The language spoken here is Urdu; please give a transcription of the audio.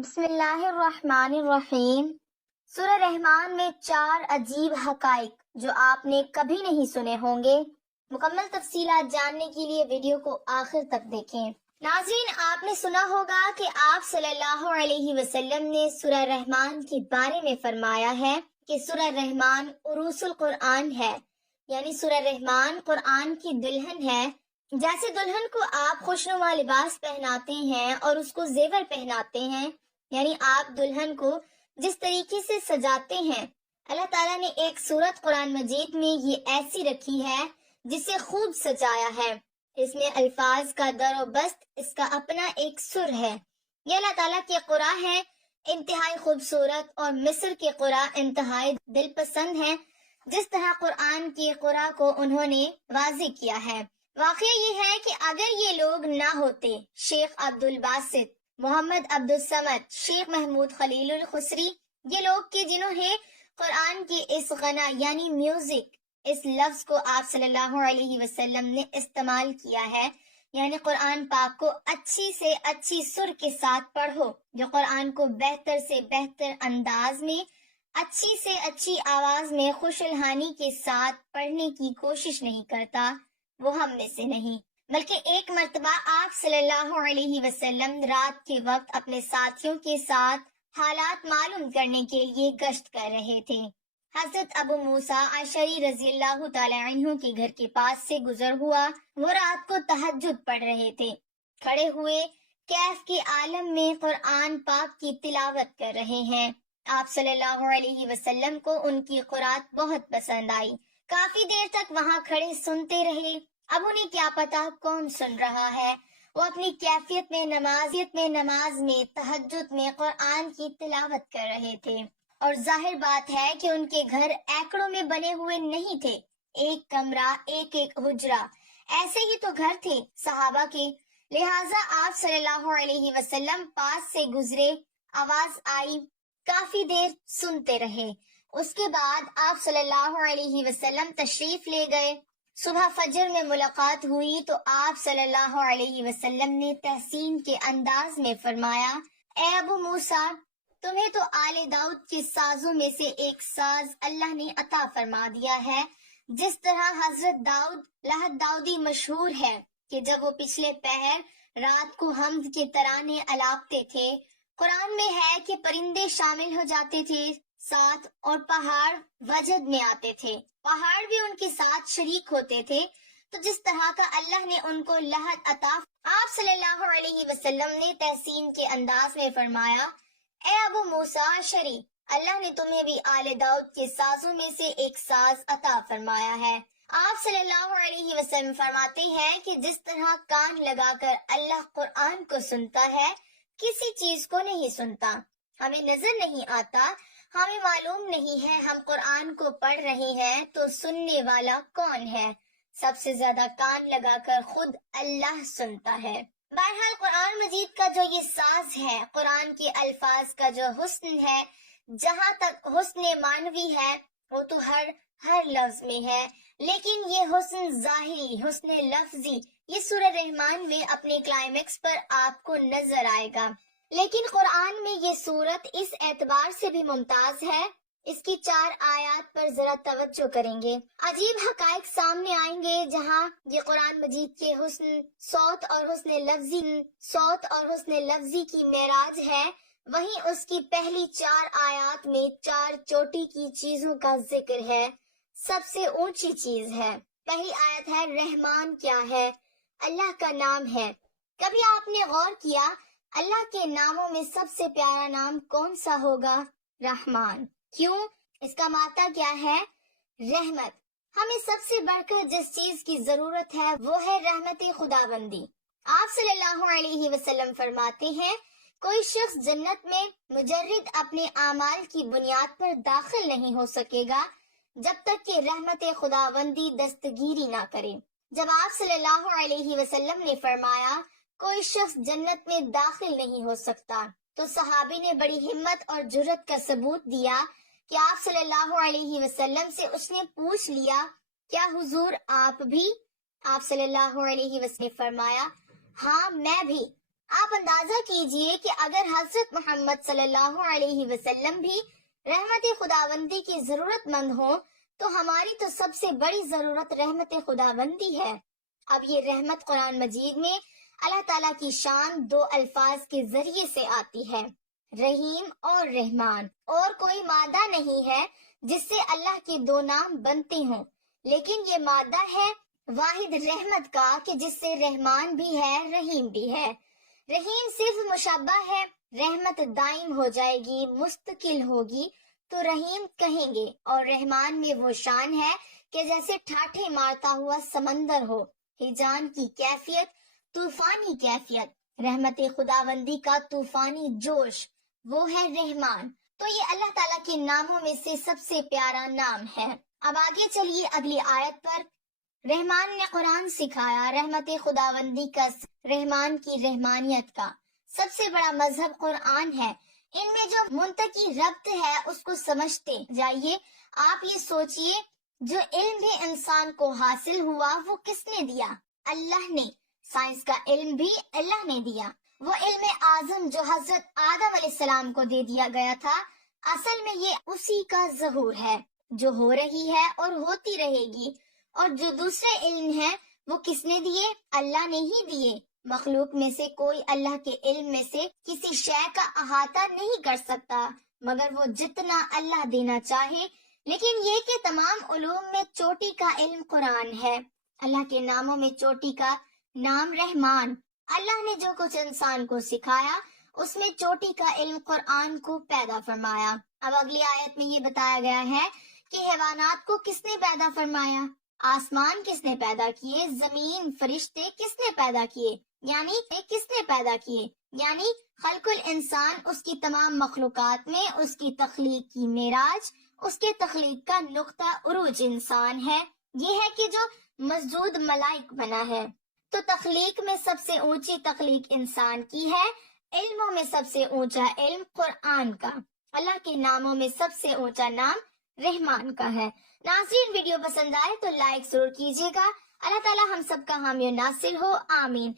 بسم اللہ الرحمن الرحیم۔ سورہ رحمان میں 4 عجیب حقائق جو آپ نے کبھی نہیں سنے ہوں گے۔ مکمل تفصیلات جاننے کے لیے ویڈیو کو آخر تک دیکھیں۔ ناظرین، آپ نے سنا ہوگا کہ آپ صلی اللہ علیہ وسلم نے سورہ رحمان کے بارے میں فرمایا ہے کہ سورہ رحمان عروس القرآن ہے، یعنی سورہ رحمان قرآن کی دلہن ہے۔ جیسے دلہن کو آپ خوشنما لباس پہناتے ہیں اور اس کو زیور پہناتے ہیں، یعنی آپ دلہن کو جس طریقے سے سجاتے ہیں، اللہ تعالیٰ نے ایک سورت قرآن مجید میں یہ ایسی رکھی ہے جسے خوب سجایا ہے۔ اس میں الفاظ کا در و بست اس کا اپنا ایک سر ہے۔ یہ اللہ تعالیٰ کے قرآن ہے، انتہائی خوبصورت، اور مصر کے قرآن انتہائی دل پسند ہیں، جس طرح قرآن کے قرآن کو انہوں نے واضح کیا ہے۔ واقعہ یہ ہے کہ اگر یہ لوگ نہ ہوتے، شیخ عبد الباسط، محمد عبد الصمد، شیخ محمود خلیل الخسری، یہ لوگ کہ جنہوں نے قرآن کی اس غنا یعنی میوزک، اس لفظ کو آپ صلی اللہ علیہ وسلم نے استعمال کیا ہے، یعنی قرآن پاک کو اچھی سے اچھی سر کے ساتھ پڑھو، جو قرآن کو بہتر سے بہتر انداز میں، اچھی سے اچھی آواز میں خوش الحانی کے ساتھ پڑھنے کی کوشش نہیں کرتا، وہ ہم میں سے نہیں۔ بلکہ ایک مرتبہ آپ صلی اللہ علیہ وسلم رات کے وقت اپنے ساتھیوں کے ساتھ حالات معلوم کرنے کے لیے گشت کر رہے تھے۔ حضرت ابو موسیٰ اشعری رضی اللہ تعالی عنہ کے گھر کے پاس سے گزر ہوا۔ وہ رات کو تہجد پڑھ رہے تھے، کھڑے ہوئے کیف کے عالم میں قرآن پاک کی تلاوت کر رہے ہیں۔ آپ صلی اللہ علیہ وسلم کو ان کی قرات بہت پسند آئی، کافی دیر تک وہاں کھڑے سنتے رہے۔ اب انہیں کیا پتا کون سن رہا ہے، وہ اپنی کیفیت میں نماز میں تہجد میں قرآن کی تلاوت کر رہے تھے، اور ظاہر بات ہے کہ ان کے گھر اینکڑوں میں بنے ہوئے نہیں تھے، ایک کمرہ، ایک حجرہ، ایسے ہی تو گھر تھے صحابہ کے، لہٰذا آپ صلی اللہ علیہ وسلم پاس سے گزرے، آواز آئی، کافی دیر سنتے رہے۔ اس کے بعد آپ صلی اللہ علیہ وسلم تشریف لے گئے۔ صبح فجر میں ملاقات ہوئی تو آپ صلی اللہ علیہ وسلم نے تحسین کے انداز میں فرمایا، اے ابو موسیٰ، تمہیں تو آل داؤد کے سازوں میں سے ایک ساز اللہ نے عطا فرما دیا ہے۔ جس طرح حضرت داؤد لحد داؤدی مشہور ہے کہ جب وہ پچھلے پہر رات کو حمد کے ترانے الاپتے تھے، قرآن میں ہے کہ پرندے شامل ہو جاتے تھے ساتھ، اور پہاڑ وجد میں آتے تھے، پہاڑ بھی ان کے ساتھ شریک ہوتے تھے۔ تو جس طرح کا اللہ نے ان کو لحد عطا، آپ صلی اللہ علیہ وسلم نے تحسین کے انداز میں فرمایا، اے ابو موسیٰ اشعری، اللہ نے تمہیں بھی آل داؤد کے سازوں میں سے ایک ساز عطا فرمایا ہے۔ آپ صلی اللہ علیہ وسلم فرماتے ہیں کہ جس طرح کان لگا کر اللہ قرآن کو سنتا ہے، کسی چیز کو نہیں سنتا، ہمیں نظر نہیں آتا، ہمیں معلوم نہیں ہے ہم قرآن کو پڑھ رہے ہیں تو سننے والا کون ہے، سب سے زیادہ کان لگا کر خود اللہ سنتا ہے۔ بہرحال قرآن مجید کا جو یہ ساز ہے، قرآن کے الفاظ کا جو حسن ہے، جہاں تک حسن معنوی ہے وہ تو ہر لفظ میں ہے، لیکن یہ حسن ظاہری، حسن لفظی، یہ سورہ رحمان میں اپنے کلائمیکس پر آپ کو نظر آئے گا۔ لیکن قرآن میں یہ سورت اس اعتبار سے بھی ممتاز ہے، اس کی 4 آیات پر ذرا توجہ کریں گے، عجیب حقائق سامنے آئیں گے، جہاں یہ قرآن مجید کے حسن صوت اور حسن لفظی کی معراج ہے، وہیں اس کی پہلی 4 آیات میں 4 چوٹی کی چیزوں کا ذکر ہے، سب سے اونچی چیز ہے۔ پہلی آیت ہے رحمان کیا ہے؟ اللہ کا نام ہے۔ کبھی آپ نے غور کیا اللہ کے ناموں میں سب سے پیارا نام کون سا ہوگا؟ رحمان۔ کیوں؟ اس کا معنی کیا ہے؟ رحمت۔ ہمیں سب سے بڑھ کر جس چیز کی ضرورت ہے وہ ہے رحمت خداوندی۔ آپ صلی اللہ علیہ وسلم فرماتے ہیں، کوئی شخص جنت میں مجرد اپنے اعمال کی بنیاد پر داخل نہیں ہو سکے گا جب تک کہ رحمت خداوندی دستگیری نہ کرے۔ جب آپ صلی اللہ علیہ وسلم نے فرمایا کوئی شخص جنت میں داخل نہیں ہو سکتا، تو صحابی نے بڑی ہمت اور جرأت کا ثبوت دیا کہ آپ صلی اللہ علیہ وسلم سے اس نے پوچھ لیا، کیا حضور آپ بھی؟ آپ صلی اللہ علیہ وسلم نے فرمایا، ہاں میں بھی۔ آپ اندازہ کیجئے کہ اگر حضرت محمد صلی اللہ علیہ وسلم بھی رحمت خداوندی کی ضرورت مند ہوں تو ہماری تو سب سے بڑی ضرورت رحمت خداوندی ہے۔ اب یہ رحمت قرآن مجید میں اللہ تعالیٰ کی شان دو الفاظ کے ذریعے سے آتی ہے، رحیم اور رحمان، اور کوئی مادہ نہیں ہے جس سے اللہ کے دو نام بنتے ہوں، لیکن یہ مادہ ہے واحد رحمت کا کہ جس سے رحمان بھی ہے رحیم بھی ہے۔ رحیم صرف مشبہ ہے، رحمت دائم ہو جائے گی، مستقل ہوگی تو رحیم کہیں گے، اور رحمان میں وہ شان ہے کہ جیسے ٹھاٹھے مارتا ہوا سمندر ہو، ہیجان کی کیفیت، طوفانی کیفیت، رحمت خداوندی کا طوفانی جوش، وہ ہے رحمان۔ تو یہ اللہ تعالیٰ کے ناموں میں سے سب سے پیارا نام ہے۔ اب آگے چلیے اگلی آیت پر۔ رحمان نے قرآن سکھایا، رحمت خداوندی کا، رحمان کی رحمانیت کا سب سے بڑا مذہب قرآن ہے۔ ان میں جو منطقی ربط ہے اس کو سمجھتے جائیے۔ آپ یہ سوچئے، جو علم بھی انسان کو حاصل ہوا وہ کس نے دیا؟ اللہ نے۔ سائنس کا علم بھی اللہ نے دیا۔ وہ علم اعظم جو حضرت آدم علیہ السلام کو دے دیا گیا تھا، اصل میں یہ اسی کا ظہور ہے جو ہو رہی ہے اور ہوتی رہے گی۔ اور جو دوسرے علم ہیں وہ کس نے دیے؟ اللہ نے ہی دیے۔ مخلوق میں سے کوئی اللہ کے علم میں سے کسی شے کا احاطہ نہیں کر سکتا مگر وہ جتنا اللہ دینا چاہے۔ لیکن یہ کہ تمام علوم میں چوٹی کا علم قرآن ہے۔ اللہ کے ناموں میں چوٹی کا نام رحمان۔ اللہ نے جو کچھ انسان کو سکھایا اس میں چوٹی کا علم قرآن کو پیدا فرمایا۔ اب اگلی آیت میں یہ بتایا گیا ہے کہ حیوانات کو کس نے پیدا فرمایا، آسمان کس نے پیدا کیے، زمین، فرشتے کس نے پیدا کیے، یعنی کس نے پیدا کیے، یعنی خلق الانسان، اس کی تمام مخلوقات میں اس کی تخلیق کی معراج، اس کے تخلیق کا نقطہ عروج انسان ہے۔ یہ ہے کہ جو مزدود ملائک بنا ہے۔ تو تخلیق میں سب سے اونچی تخلیق انسان کی ہے، علموں میں سب سے اونچا علم قرآن کا، اللہ کے ناموں میں سب سے اونچا نام رحمان کا ہے۔ ناظرین، ویڈیو پسند آئے تو لائک ضرور کیجیے گا۔ اللہ تعالی ہم سب کا حامی و ناصر ہو، آمین۔